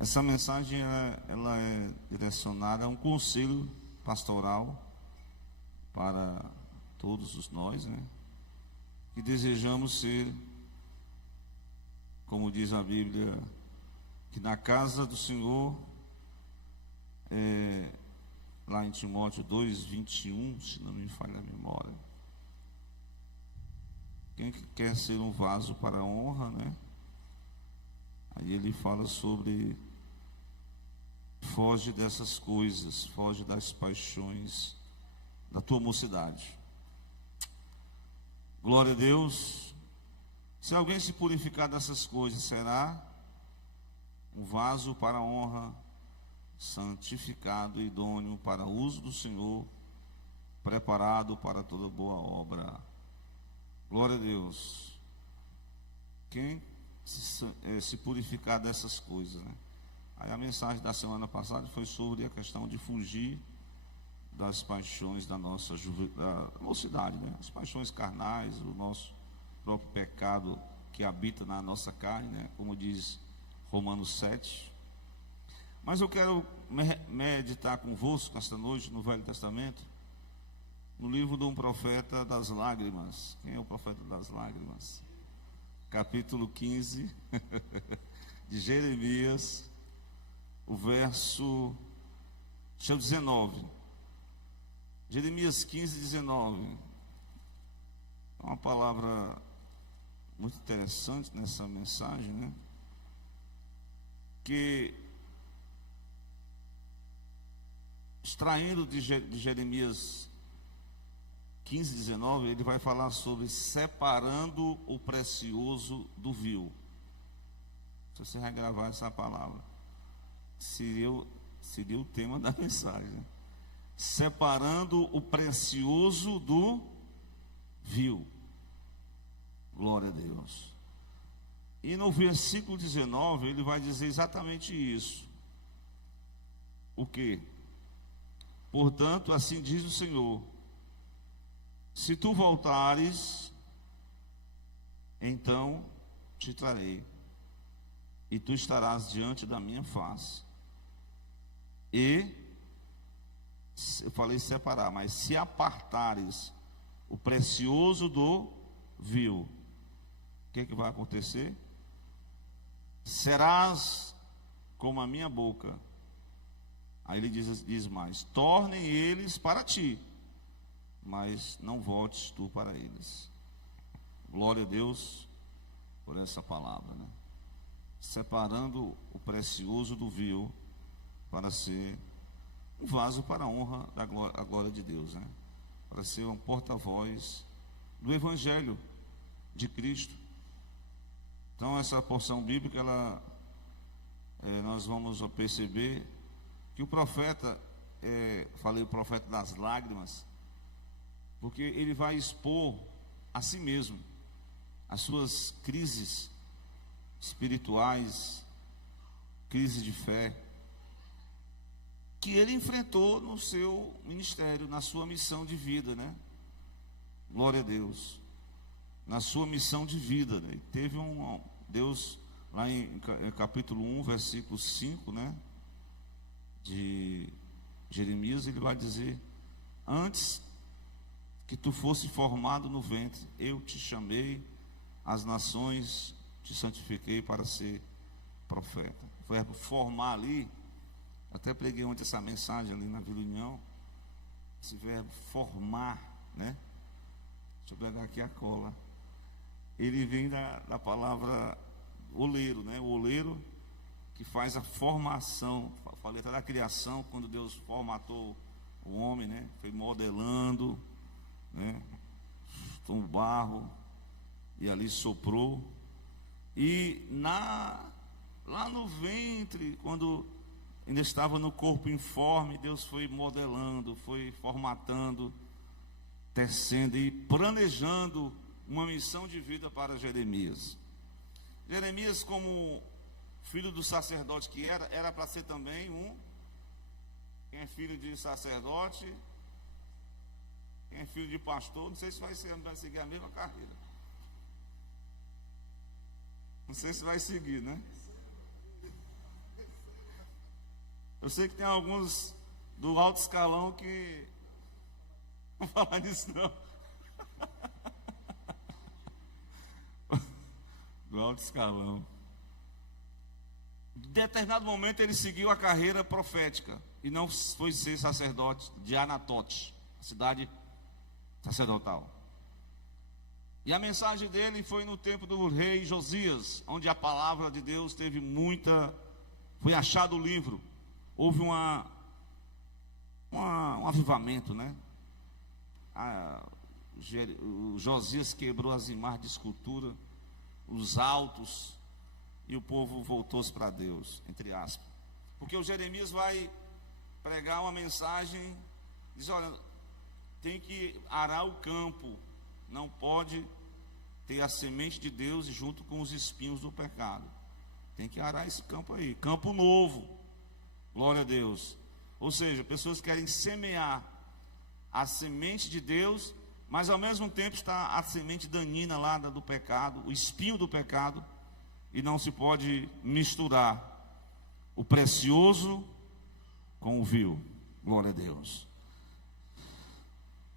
Essa mensagem ela é direcionada a um conselho pastoral para todos nós, né? Que desejamos ser, como diz a Bíblia, que na casa do Senhor, lá em Timóteo 2:21, se não me falha a memória, quem quer ser um vaso para a honra, né? Aí ele fala sobre foge dessas coisas, foge das paixões da tua mocidade. Glória a Deus. Se alguém se purificar dessas coisas, será um vaso para a honra, santificado e idôneo para o uso do Senhor, preparado para toda boa obra. Glória a Deus. Quem se purificar dessas coisas, né? Aí a mensagem da semana passada foi sobre a questão de fugir das paixões da nossa da mocidade, né? As paixões carnais, o nosso próprio pecado que habita na nossa carne, né? Como diz Romanos 7. Mas eu quero meditar convosco esta noite no Velho Testamento, no livro de um profeta das lágrimas. Quem é o profeta das lágrimas? Capítulo 15 de Jeremias, o verso 19. Jeremias 15, 19. É uma palavra muito interessante nessa mensagem, né? Que, extraindo de Jeremias 15, 19, ele vai falar sobre separando o precioso do vil. Se você regravar essa palavra, seria o tema da mensagem. Separando o precioso do vil. Glória a Deus. E no versículo 19, ele vai dizer exatamente isso. O quê? Portanto, assim diz o Senhor: se tu voltares, então te trarei, e tu estarás diante da minha face. E, eu falei separar, mas se apartares o precioso do vil, o que vai acontecer? Serás como a minha boca. Aí ele diz mais: tornem eles para ti, mas não voltes tu para eles. Glória a Deus por essa palavra, né? Separando o precioso do vil para ser um vaso para a honra da glória de Deus, né? Para ser um porta-voz do Evangelho de Cristo. Então essa porção bíblica, nós vamos perceber que o profeta, falei o profeta das lágrimas, porque ele vai expor a si mesmo as suas crises espirituais, crise de fé, que ele enfrentou no seu ministério, na sua missão de vida, né? Glória a Deus. Na sua missão de vida, né? Teve Deus, lá em capítulo 1, versículo 5, né? De Jeremias, ele vai dizer: antes que tu fosse formado no ventre, eu te chamei, as nações te santifiquei para ser profeta. O verbo formar ali, até preguei ontem essa mensagem ali na Vila União, esse verbo formar, né? Deixa eu pegar aqui a cola. Ele vem da palavra oleiro, né? O oleiro que faz a formação. Falei até da criação, quando Deus formatou o homem, né? Foi modelando, né? Com o barro, e ali soprou. E lá no ventre, quando ainda estava no corpo informe, Deus foi modelando, foi formatando, tecendo e planejando uma missão de vida para Jeremias. Jeremias, como filho do sacerdote que era para ser também quem é filho de sacerdote, quem é filho de pastor, não sei se vai seguir a mesma carreira. Não sei se vai seguir, né? Eu sei que tem alguns do alto escalão que não vou falar nisso não. Do alto escalão. Em determinado momento ele seguiu a carreira profética e não foi ser sacerdote de Anatote, a cidade sacerdotal. E a mensagem dele foi no tempo do rei Josias, onde a palavra de Deus teve muita... Foi achado o livro. Houve um avivamento, né? O Josias quebrou as imagens de escultura, os altos, e o povo voltou-se para Deus, entre aspas. Porque o Jeremias vai pregar uma mensagem, diz, olha, tem que arar o campo, não pode ter a semente de Deus junto com os espinhos do pecado. Tem que arar esse campo aí, campo novo, glória a Deus. Ou seja, pessoas querem semear a semente de Deus, mas ao mesmo tempo está a semente danina lá do pecado, o espinho do pecado, e não se pode misturar o precioso com o vil, glória a Deus.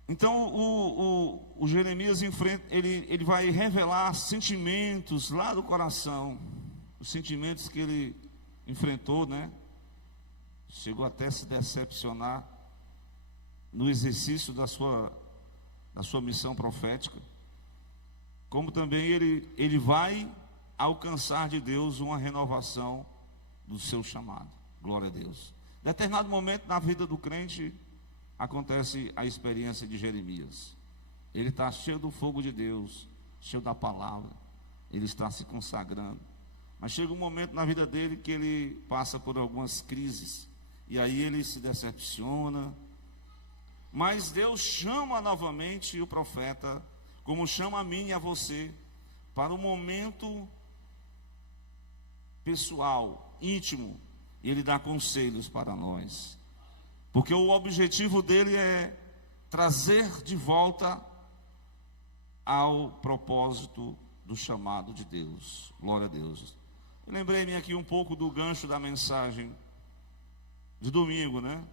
Então o Jeremias enfrenta, ele vai revelar sentimentos lá do coração, os sentimentos que ele enfrentou, né? Chegou até a se decepcionar no exercício da sua missão profética, como também ele vai alcançar de Deus uma renovação do seu chamado, glória a Deus. Em determinado momento na vida do crente acontece a experiência de Jeremias. Ele está cheio do fogo de Deus, cheio da palavra, ele está se consagrando, mas chega um momento na vida dele que ele passa por algumas crises, e aí ele se decepciona. Mas Deus chama novamente o profeta, como chama a mim e a você, para um momento pessoal, íntimo, e ele dá conselhos para nós. Porque o objetivo dele é trazer de volta ao propósito do chamado de Deus. Glória a Deus. Eu lembrei-me aqui um pouco do gancho da mensagem de domingo, né?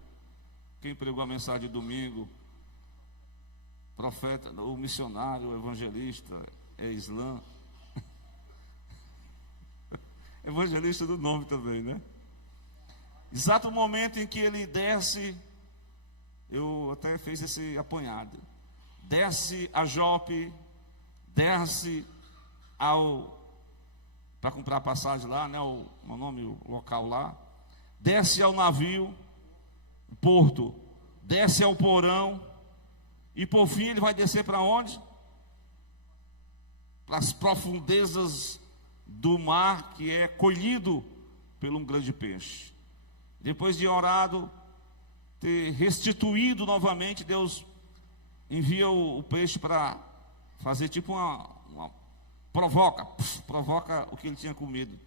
Quem pregou a mensagem de domingo? Profeta, o missionário, o evangelista, é Islã. Evangelista do nome também, né? Exato momento em que ele desce, eu até fiz esse apanhado. Desce a Jope, desce para comprar a passagem lá, né? O local lá. Desce ao navio, porto, desce ao porão, e por fim ele vai descer para onde? Para as profundezas do mar, que é colhido por um grande peixe. Depois de orado, ter restituído novamente, Deus envia o peixe para fazer tipo provoca o que ele tinha comido.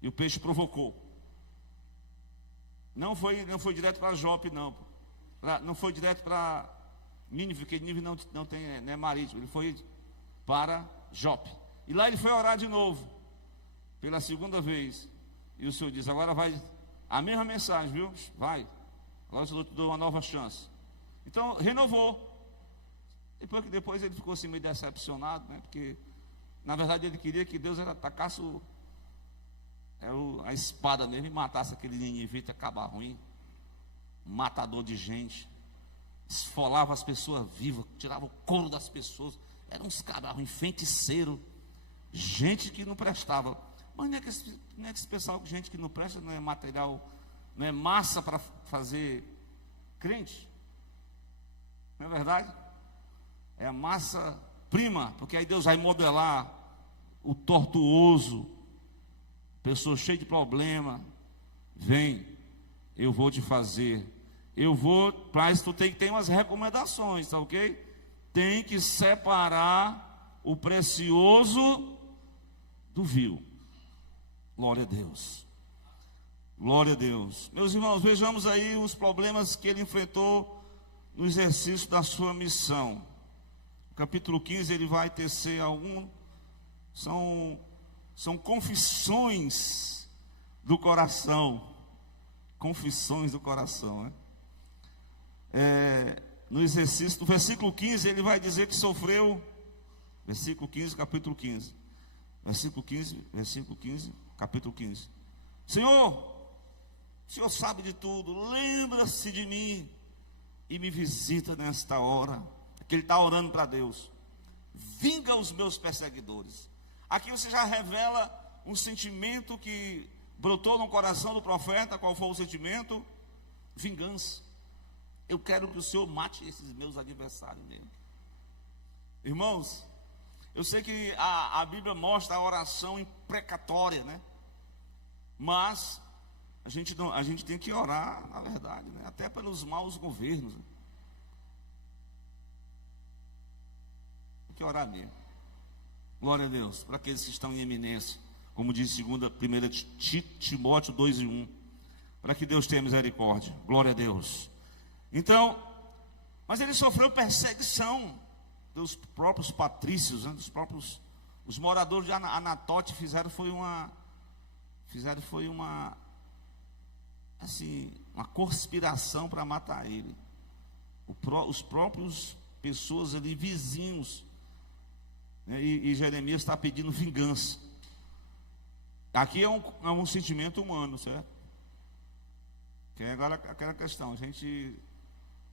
E o peixe provocou. Não foi direto para Jope, não. Não foi direto para Nínive, porque Nínive não é marítimo. Ele foi para Jope. E lá ele foi orar de novo, pela segunda vez. E o Senhor diz, agora vai, a mesma mensagem, viu? Vai. Agora o Senhor te deu uma nova chance. Então, renovou. Depois ele ficou assim meio decepcionado, né? Porque, na verdade, ele queria que Deus atacasse a espada mesmo e matasse aquele ninivita, acabar ruim, matador de gente, esfolava as pessoas vivas, tirava o couro das pessoas, eram uns caras ruins, feiticeiro, gente que não prestava. Mas não é que esse pessoal, gente que não presta, não é material, não é massa para fazer crente, não é verdade? É a massa prima, porque aí Deus vai modelar o tortuoso, pessoa cheia de problema. Vem, eu vou te fazer. Para isso tu tem que ter umas recomendações, tá ok? Tem que separar o precioso do vil. Glória a Deus. Glória a Deus. Meus irmãos, vejamos aí os problemas que ele enfrentou no exercício da sua missão. No capítulo 15 ele vai tecer são confissões do coração. confissões do coração, né? No exercício, no versículo 15, ele vai dizer que sofreu, versículo 15, capítulo 15, versículo 15, capítulo 15. Senhor, o Senhor sabe de tudo, lembra-se de mim e me visita nesta hora. Que ele está orando para Deus. Vinga os meus perseguidores. Aqui você já revela um sentimento que brotou no coração do profeta. Qual foi o sentimento? Vingança. Eu quero que o Senhor mate esses meus adversários mesmo. Irmãos, eu sei que a Bíblia mostra a oração imprecatória, né? Mas a gente tem que orar, na verdade, né? Até pelos maus governos. Né? Tem que orar mesmo. Glória a Deus, para aqueles que estão em eminência, como diz 1 Timóteo 2:1, para que Deus tenha misericórdia. Glória a Deus. Então, mas ele sofreu perseguição dos próprios patrícios, né? Os moradores de Anatote fizeram uma conspiração para matar ele. Os próprios pessoas ali, vizinhos, né? E Jeremias está pedindo vingança. Aqui é um sentimento humano, certo? Que é agora aquela questão,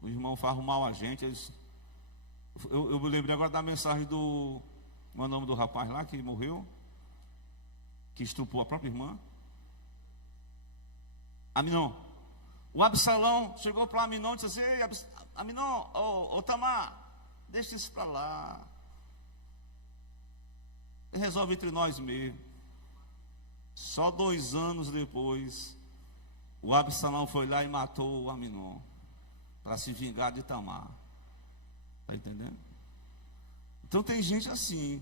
o irmão faz mal a gente. Eu me lembrei agora da mensagem do, qual é o nome do rapaz lá que morreu, que estuprou a própria irmã? Aminon. O Absalão chegou para Aminon e disse assim: ei, Aminon, ô Tamar, deixa isso para lá. Resolve entre nós mesmo. Só 2 anos depois, o Absalão foi lá e matou o Aminon para se vingar de Tamar. Está entendendo? Então tem gente assim,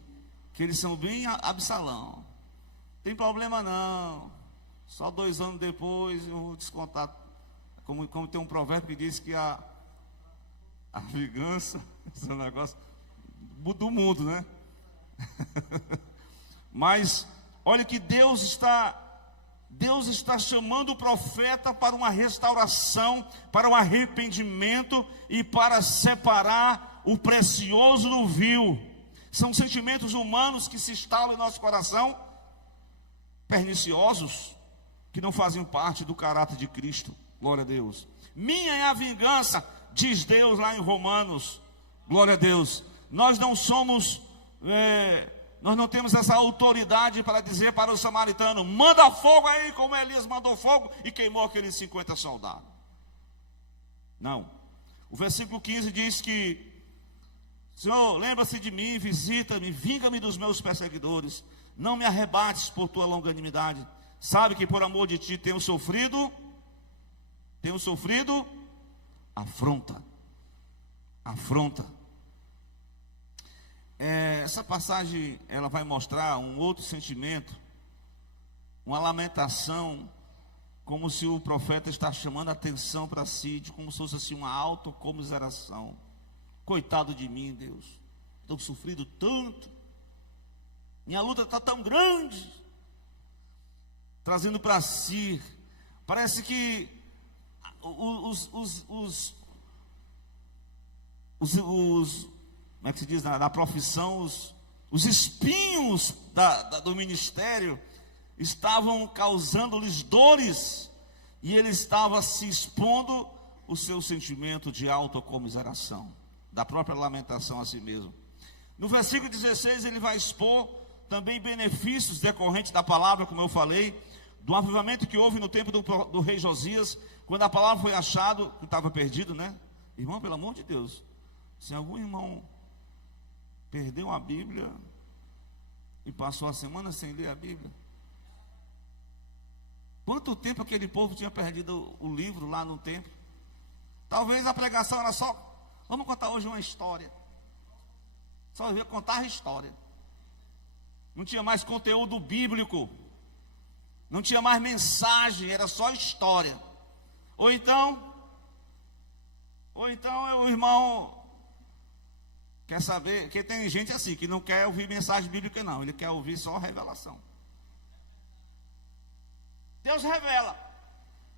que eles são bem Absalão. Tem problema não. Só 2 anos depois eu vou descontar. Como tem um provérbio que diz que a vingança, esse negócio do mundo, né? Mas olha que Deus está chamando o profeta para uma restauração, para um arrependimento e para separar o precioso do vil. São sentimentos humanos que se instalam em nosso coração, perniciosos, que não fazem parte do caráter de Cristo. Glória a Deus. Minha é a vingança, diz Deus lá em Romanos. Glória a Deus. Nós não somos, nós não temos essa autoridade para dizer para o samaritano: manda fogo aí, como Elias mandou fogo e queimou aqueles 50 soldados. Não. O versículo 15 diz que: Senhor, lembra-se de mim, visita-me, vinga-me dos meus perseguidores, não me arrebates por tua longanimidade. Sabe que por amor de ti tenho sofrido afronta. Essa passagem, ela vai mostrar um outro sentimento, uma lamentação, como se o profeta está chamando a atenção para si, como se fosse assim uma autocomiseração. Coitado de mim, Deus, estou sofrido tanto, minha luta está tão grande, trazendo para si, parece que como é que se diz na profissão, os espinhos do ministério estavam causando-lhes dores, e ele estava se expondo o seu sentimento de autocomiseração, da própria lamentação a si mesmo. No versículo 16 ele vai expor também benefícios decorrentes da palavra, como eu falei, do avivamento que houve no tempo do rei Josias, quando a palavra foi achado, que estava perdido, né? Irmão, pelo amor de Deus, se algum irmão perdeu a Bíblia e passou a semana sem ler a Bíblia, quanto tempo aquele povo tinha perdido o livro lá no templo? Talvez a pregação era só: vamos contar hoje uma história. Só ia contar a história. Não tinha mais conteúdo bíblico, não tinha mais mensagem, era só história. Ou então o irmão quer saber, que tem gente assim, que não quer ouvir mensagem bíblica não, ele quer ouvir só revelação. Deus revela,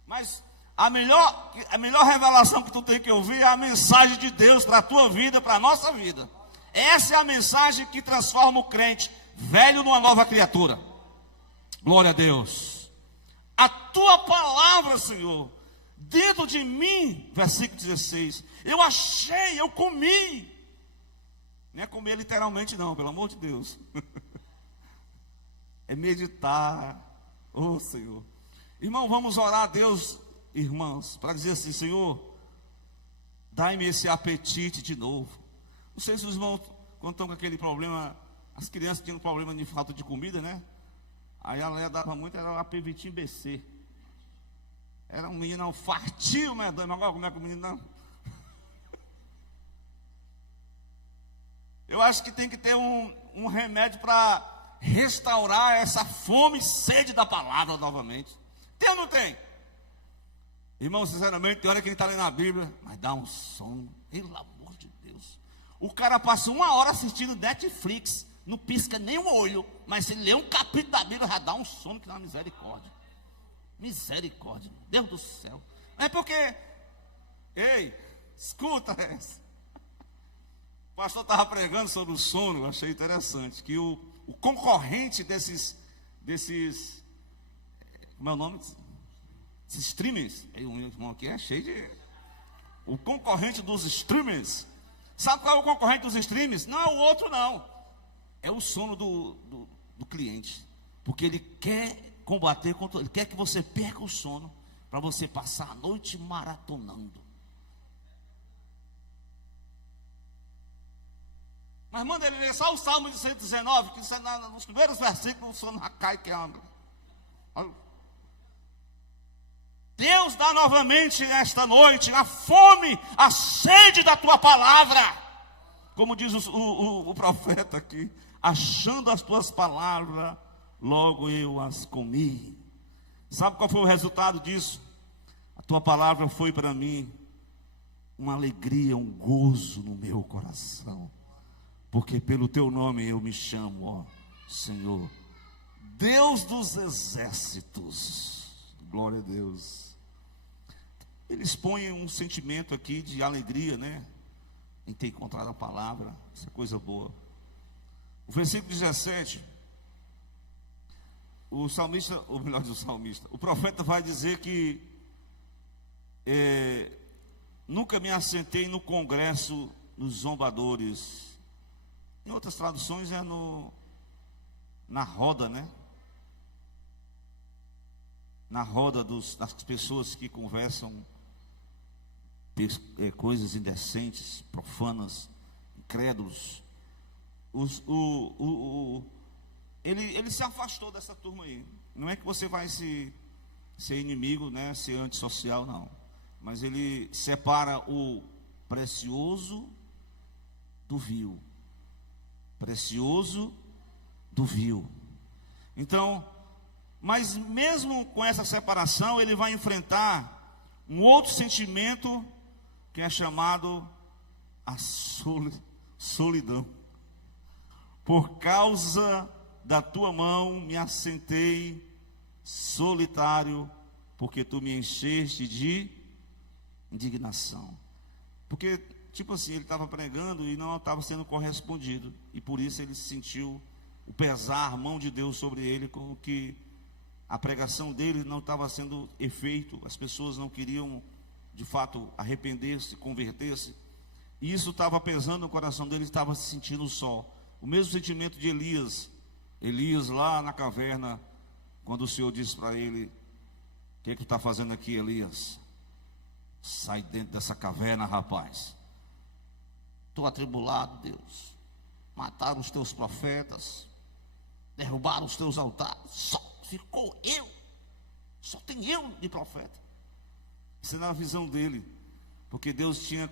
mas A melhor revelação que tu tem que ouvir é a mensagem de Deus para a tua vida, para a nossa vida. Essa é a mensagem que transforma o crente velho numa nova criatura. Glória a Deus. A tua palavra, Senhor, dentro de mim, versículo 16, eu comi. Não é comer literalmente não, pelo amor de Deus. É meditar. Oh, Senhor. Irmão, vamos orar a Deus, irmãos, para dizer assim: Senhor, dai-me esse apetite de novo. Não sei se os irmãos, quando estão com aquele problema, as crianças tinham problema de falta de comida, né? Aí a Léa dava muito, era o apevitinho BC. Era um menino fartio, medonho, mas agora como é que o menino não? Eu acho que tem que ter um remédio para restaurar essa fome e sede da palavra novamente. Tem ou não tem? Irmão, sinceramente, tem hora que ele está lendo a Bíblia, mas dá um sono, pelo amor de Deus. O cara passa 1 hora assistindo Netflix, não pisca nem o olho, mas se ele lê um capítulo da Bíblia, já dá um sono que dá misericórdia. Misericórdia, Deus do céu. É porque, ei, escuta essa. O pastor estava pregando sobre o sono, eu achei interessante, que o concorrente desses, como é o nome? Esses streamers, um irmão aqui é cheio de... O concorrente dos streamers, sabe qual é o concorrente dos streamers? Não é o outro não, é o sono do cliente, porque ele quer combater, ele quer que você perca o sono, para você passar a noite maratonando. Mas manda ele ler só o Salmo de 119, que nos primeiros versículos o sono cai que anda. Deus dá novamente esta noite a fome, a sede da tua palavra. Como diz o profeta aqui: achando as tuas palavras, logo eu as comi. Sabe qual foi o resultado disso? A tua palavra foi para mim uma alegria, um gozo no meu coração. Porque pelo teu nome eu me chamo, ó Senhor, Deus dos exércitos. Glória a Deus. Ele expõe um sentimento aqui de alegria, né? Em ter encontrado a palavra. Isso é coisa boa. O versículo 17, o salmista, ou melhor, o salmista, o profeta vai dizer que nunca me assentei no congresso dos zombadores. Em outras traduções é na roda, né? Na roda das pessoas que conversam coisas indecentes, profanas, incrédulos. Ele se afastou dessa turma aí. Não é que você vai ser inimigo, né? Ser antissocial, não. Mas ele separa o precioso do vil. Precioso do vil. Então, mas mesmo com essa separação, ele vai enfrentar um outro sentimento que é chamado a solidão. Por causa da tua mão me assentei solitário, porque tu me encheste de indignação. Porque tipo assim, ele estava pregando e não estava sendo correspondido. E por isso ele sentiu o pesar, a mão de Deus sobre ele, como que a pregação dele não estava sendo efeito. As pessoas não queriam, de fato, arrepender-se, converter-se. E isso estava pesando no coração dele, estava se sentindo só. O mesmo sentimento de Elias. Elias lá na caverna, quando o Senhor disse para ele: o que é que tu está fazendo aqui, Elias? Sai dentro dessa caverna, rapaz. Estou atribulado, Deus. Mataram os teus profetas, derrubaram os teus altares, só ficou eu, só tem eu de profeta. Isso é na visão dele, porque Deus tinha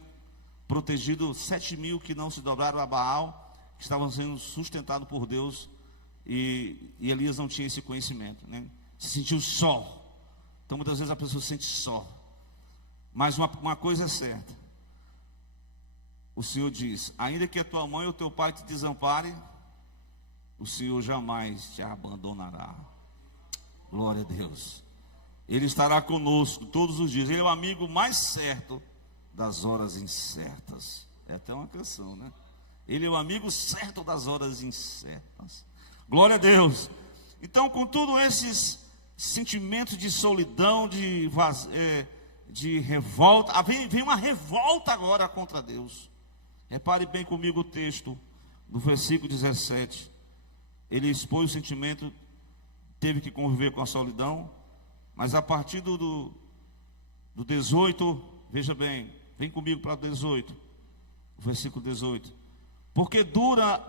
protegido 7.000 que não se dobraram a Baal, que estavam sendo sustentados por Deus, e Elias não tinha esse conhecimento, né? Se sentiu só. Então muitas vezes a pessoa se sente só. Mas uma coisa é certa: o Senhor diz: ainda que a tua mãe ou teu pai te desampare, o Senhor jamais te abandonará. Glória a Deus. Ele estará conosco todos os dias. Ele é o amigo mais certo das horas incertas. É até uma canção, né? Ele é o amigo certo das horas incertas. Glória a Deus. Então, com todos esses sentimentos de solidão, de revolta, vem uma revolta agora contra Deus. Repare bem comigo o texto do versículo 17. Ele expõe o sentimento, teve que conviver com a solidão, mas a partir do 18, veja bem, vem comigo para o 18, o versículo 18. Porque dura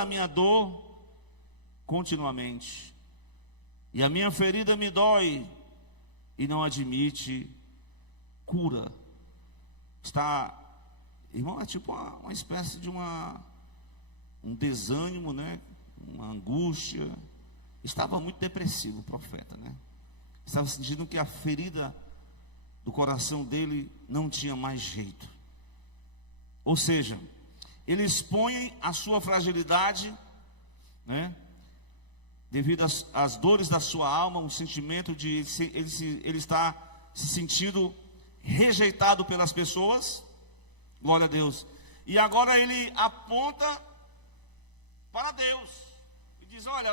a minha dor continuamente, e a minha ferida me dói e não admite cura. Irmão, é tipo uma espécie de um desânimo, né? Uma angústia. Estava muito depressivo o profeta, né? Estava sentindo que a ferida do coração dele não tinha mais jeito. Ou seja, ele expõe a sua fragilidade, né? Devido às dores da sua alma, um sentimento de ele está se sentindo rejeitado pelas pessoas. Glória a Deus. E agora ele aponta para Deus e diz: olha,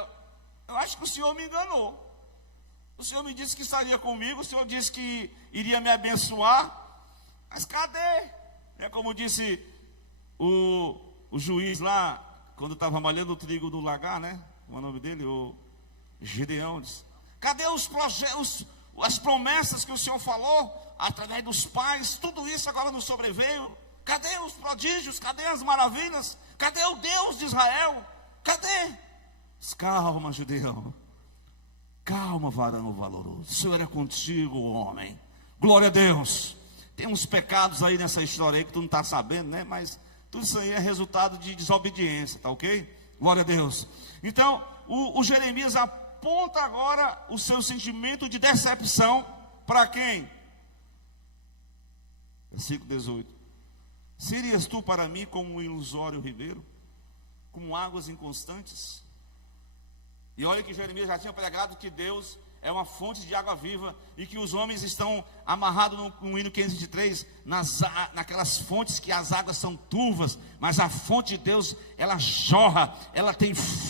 eu acho que o Senhor me enganou. O Senhor me disse que estaria comigo, o Senhor disse que iria me abençoar, mas cadê? É como disse o juiz lá, quando estava malhando o trigo do lagar, né? Como é o nome dele? O Gideão. Disse: cadê as promessas que o Senhor falou através dos pais? Tudo isso agora nos sobreveio. Cadê os prodígios? Cadê as maravilhas? Cadê o Deus de Israel? Cadê? Calma, Gideão. Calma, varão valoroso. O Senhor é contigo, homem. Glória a Deus. Tem uns pecados aí nessa história aí que tu não está sabendo, né? Mas tudo isso aí é resultado de desobediência, tá ok? Glória a Deus. Então, o Jeremias aponta agora o seu sentimento de decepção para quem? Versículo 18. Serias tu para mim como um ilusório ribeiro, como águas inconstantes? E olha que Jeremias já tinha pregado que Deus é uma fonte de água viva e que os homens estão amarrados no hino 523 naquelas fontes que as águas são turvas, mas a fonte de Deus, ela jorra, ela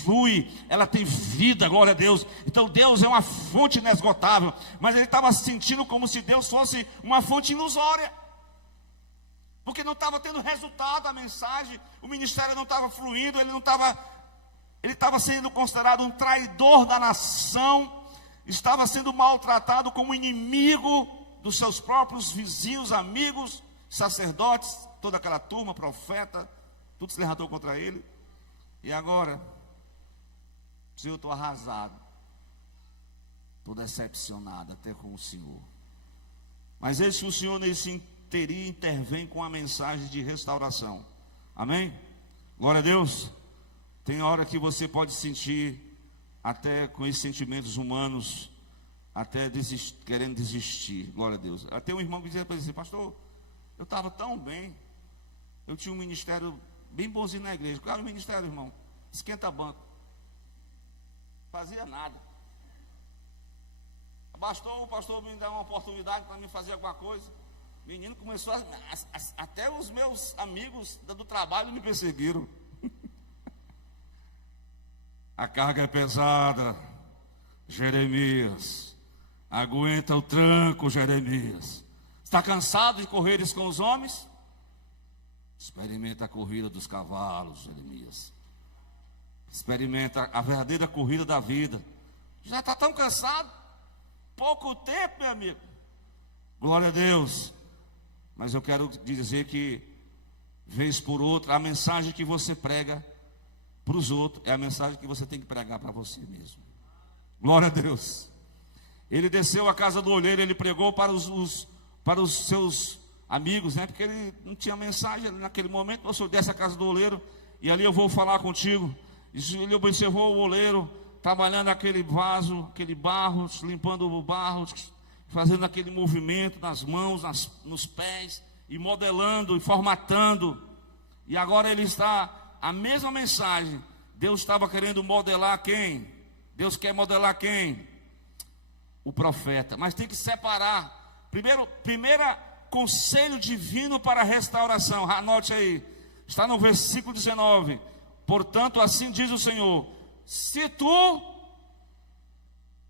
flui, ela tem vida, glória a Deus. Então Deus é uma fonte inesgotável, mas ele estava sentindo como se Deus fosse uma fonte ilusória, porque não estava tendo resultado a mensagem, o ministério não estava fluindo, ele estava sendo considerado um traidor da nação, estava sendo maltratado como inimigo dos seus próprios vizinhos, amigos, sacerdotes, toda aquela turma, profeta, tudo se levantou contra ele. E agora, Senhor, eu estou arrasado, estou decepcionado até com o Senhor. Mas esse o Senhor nesse interim intervém com a mensagem de restauração. Amém? Glória a Deus. Tem hora que você pode sentir, até com esses sentimentos humanos, até querendo desistir. Glória a Deus. Até um irmão que dizia para ele: pastor, eu estava tão bem, eu tinha um ministério bem bonzinho na igreja. Qual era o ministério, irmão? Esquenta banco. Fazia nada. Bastou o pastor me dar uma oportunidade para me fazer alguma coisa. O menino começou até os meus amigos do trabalho me perseguiram. A carga é pesada, Jeremias. Aguenta o tranco, Jeremias. Está cansado de correres com os homens? Experimenta a corrida dos cavalos, Jeremias. Experimenta a verdadeira corrida da vida. Já está tão cansado? Pouco tempo, meu amigo. Glória a Deus. Mas eu quero dizer que, vez por outra, a mensagem que você prega para os outros é a mensagem que você tem que pregar para você mesmo. Glória a Deus. Ele desceu à casa do olheiro, ele pregou para os seus amigos, né? Porque ele não tinha mensagem naquele momento. O senhor desce à casa do oleiro e ali eu vou falar contigo. Ele observou o oleiro trabalhando aquele vaso, aquele barro, limpando o barro, fazendo aquele movimento nas mãos, nos pés, e modelando e formatando. E agora ele está, a mesma mensagem. Deus estava querendo modelar quem? Deus quer modelar quem? o profeta, mas tem que separar. Primeiro conselho divino para a restauração, anote aí, está no versículo 19. Portanto, assim diz o Senhor: se tu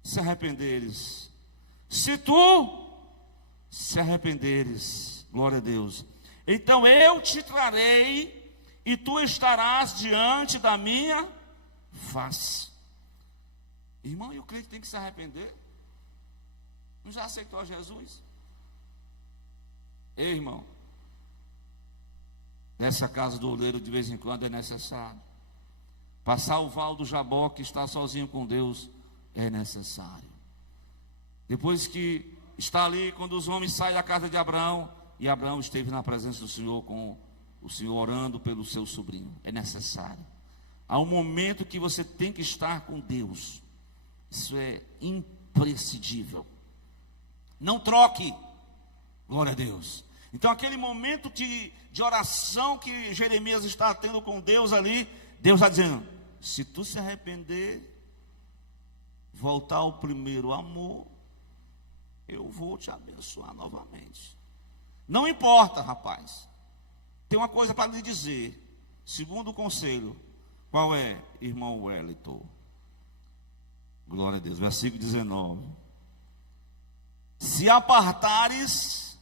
se arrependeres, glória a Deus, então eu te trarei e tu estarás diante da minha face. Irmão, e o crente tem que se arrepender? Não já aceitou a Jesus? Ei, irmão, nessa casa do oleiro de vez em quando é necessário. Passar o val do Jaboque, estar sozinho com Deus, é necessário. Depois que está ali, quando os homens saem da casa de Abraão, e Abraão esteve na presença do Senhor, com o Senhor orando pelo seu sobrinho, é necessário. Há um momento que você tem que estar com Deus. Isso é imprescindível. Não troque. Glória a Deus. Então aquele momento de oração que Jeremias está tendo com Deus ali, Deus está dizendo: se tu se arrepender, voltar ao primeiro amor, eu vou te abençoar novamente. Não importa, rapaz. Tem uma coisa para lhe dizer. Segundo o conselho. Qual é, irmão Wellington? Glória a Deus. Versículo 19. Se apartares,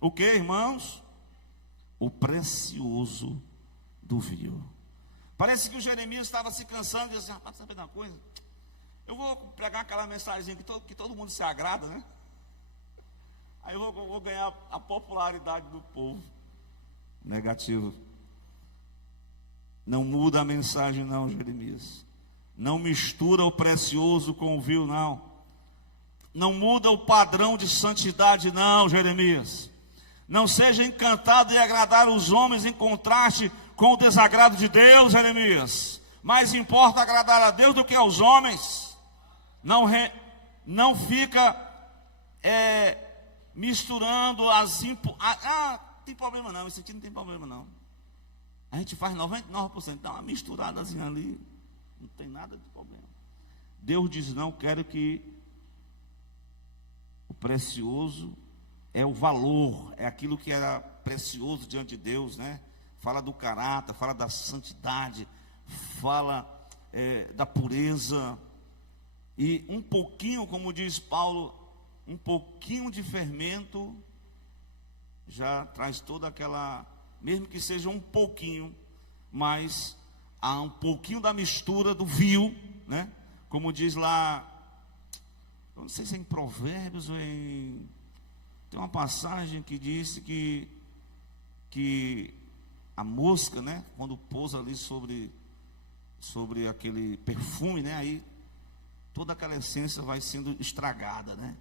o que, irmãos? O precioso do vil. Parece que o Jeremias estava se cansando e disse: rapaz, sabe de uma coisa? Eu vou pregar aquela mensagem que todo mundo se agrada, né? Aí eu vou ganhar a popularidade do povo. Negativo. Não muda a mensagem não, Jeremias. Não mistura o precioso com o vil, não. Não muda o padrão de santidade, não, Jeremias. Não seja encantado em agradar os homens em contraste com o desagrado de Deus, Jeremias. Mais importa agradar a Deus do que aos homens. Não fica misturando tem problema não, isso aqui não tem problema não. A gente faz 99%, dá uma misturadazinha ali, não tem nada de problema. Deus diz: não, quero que o precioso é o valor, é aquilo que era precioso diante de Deus, né? Fala do caráter, fala da santidade, fala da pureza. E um pouquinho, como diz Paulo, um pouquinho de fermento já traz toda aquela, mesmo que seja um pouquinho, mas há um pouquinho da mistura do vil, né? Como diz lá, eu não sei se é em Provérbios ou tem uma passagem que diz que a mosca, né, quando pousa ali sobre aquele perfume, né, aí toda aquela essência vai sendo estragada, né?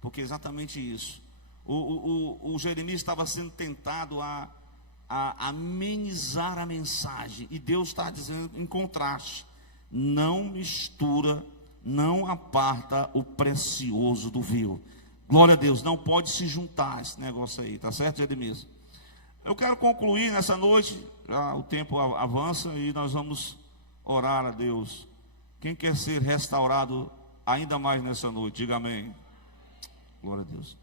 Porque é exatamente isso. O Jeremias estava sendo tentado a amenizar a mensagem, e Deus está dizendo em contraste: não mistura, não aparta o precioso do vil. Glória a Deus, não pode se juntar esse negócio aí, tá certo, Jeremias? Eu quero concluir nessa noite, já o tempo avança e nós vamos orar a Deus. Quem quer ser restaurado ainda mais nessa noite, diga amém. Glória a Deus.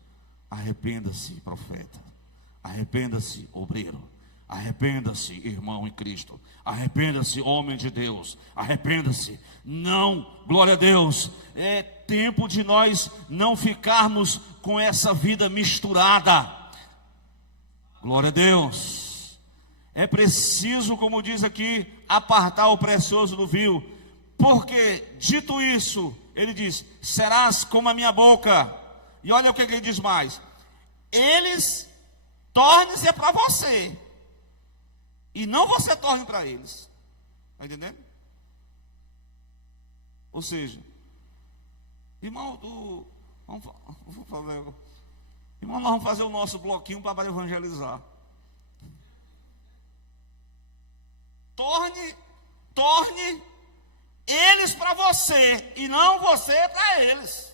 Arrependa-se, profeta. Arrependa-se, obreiro. Arrependa-se, irmão em Cristo. Arrependa-se, homem de Deus. Arrependa-se. Não, glória a Deus. É tempo de nós não ficarmos com essa vida misturada. Glória a Deus. É preciso, como diz aqui, apartar o precioso do vil. Porque, dito isso, ele diz: serás como a minha boca. E olha o que ele diz mais: eles tornem-se para você, e não você torne para eles. Está entendendo? Ou seja, irmão, nós vamos fazer o nosso bloquinho para evangelizar. Torne eles para você, e não você para eles.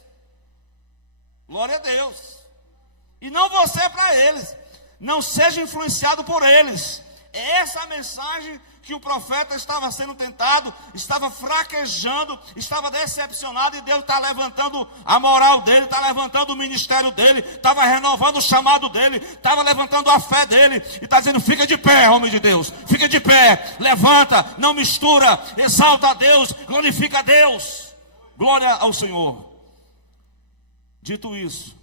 Glória a Deus. E não você para eles. Não seja influenciado por eles. É essa a mensagem que o profeta estava sendo tentado, estava fraquejando, estava decepcionado, e Deus está levantando a moral dele, está levantando o ministério dele, estava renovando o chamado dele, estava levantando a fé dele, e está dizendo: fica de pé, homem de Deus, fica de pé, levanta, não mistura, exalta a Deus, glorifica a Deus, glória ao Senhor. Dito isso,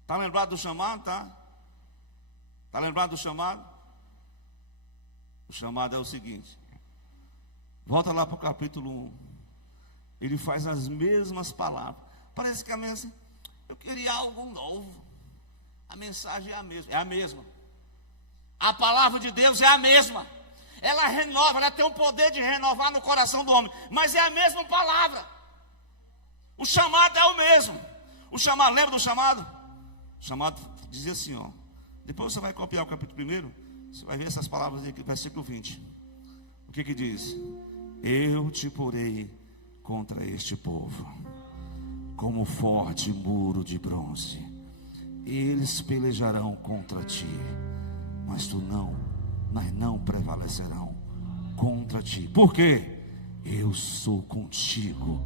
está lembrado do chamado? Está lembrado do chamado? O chamado é o seguinte, volta lá para o capítulo 1, ele faz as mesmas palavras, parece que a mensagem, eu queria algo novo, a mensagem é a mesma, a palavra de Deus é a mesma, ela renova, ela tem o poder de renovar no coração do homem, mas é a mesma palavra, o chamado é o mesmo, o chamado, lembra do chamado? O chamado dizia assim, ó, depois você vai copiar o capítulo 1, você vai ver essas palavras aqui, versículo 20. O que diz? Eu te porei contra este povo, como forte muro de bronze. Eles pelejarão contra ti, mas não prevalecerão contra ti. Por quê? Eu sou contigo.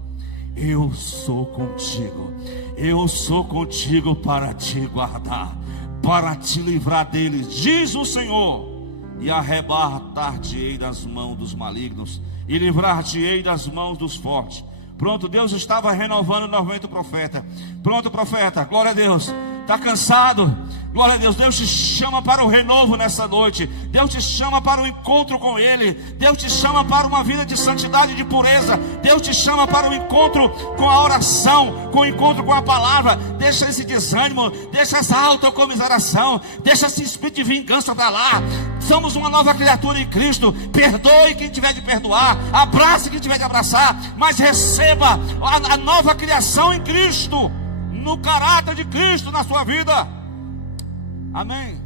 Eu sou contigo. Eu sou contigo para te guardar, para te livrar deles, diz o Senhor, e arrebatar-te-ei das mãos dos malignos, e livrar-te-ei das mãos dos fortes. Pronto, Deus estava renovando novamente o profeta. Pronto, profeta, glória a Deus. Está cansado? Glória a Deus. Deus te chama para o renovo nessa noite. Deus te chama para o encontro com Ele. Deus te chama para uma vida de santidade e de pureza. Deus te chama para o encontro com a oração, com o encontro com a palavra. Deixa esse desânimo, deixa essa autocomiseração, deixa esse espírito de vingança para lá. Somos uma nova criatura em Cristo. Perdoe quem tiver de perdoar, abrace quem tiver de abraçar, mas receba a nova criação em Cristo, no caráter de Cristo na sua vida. Amém.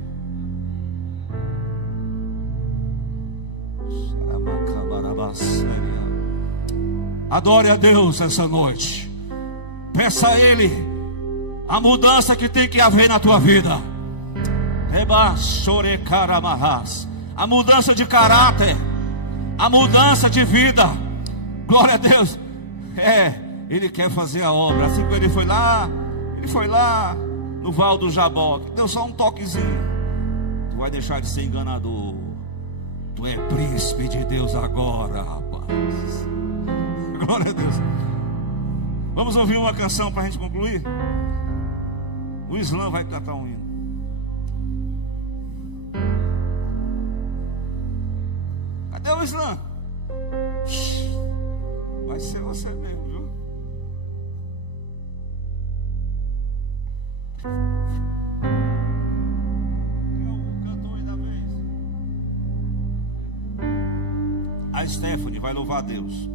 Adore a Deus essa noite. Peça a Ele a mudança que tem que haver na tua vida. A mudança de caráter, a mudança de vida. Glória a Deus. Ele quer fazer a obra. Assim que ele foi lá no Val do Jaboque, deu só um toquezinho. Tu vai deixar de ser enganador. Tu é príncipe de Deus agora, rapaz. Glória a Deus. Vamos ouvir uma canção para a gente concluir. O Islã vai cantar um hino. Cadê o Islã? Vai ser você mesmo, viu? Quem é o cantor aí da vez? A Stephanie vai louvar a Deus.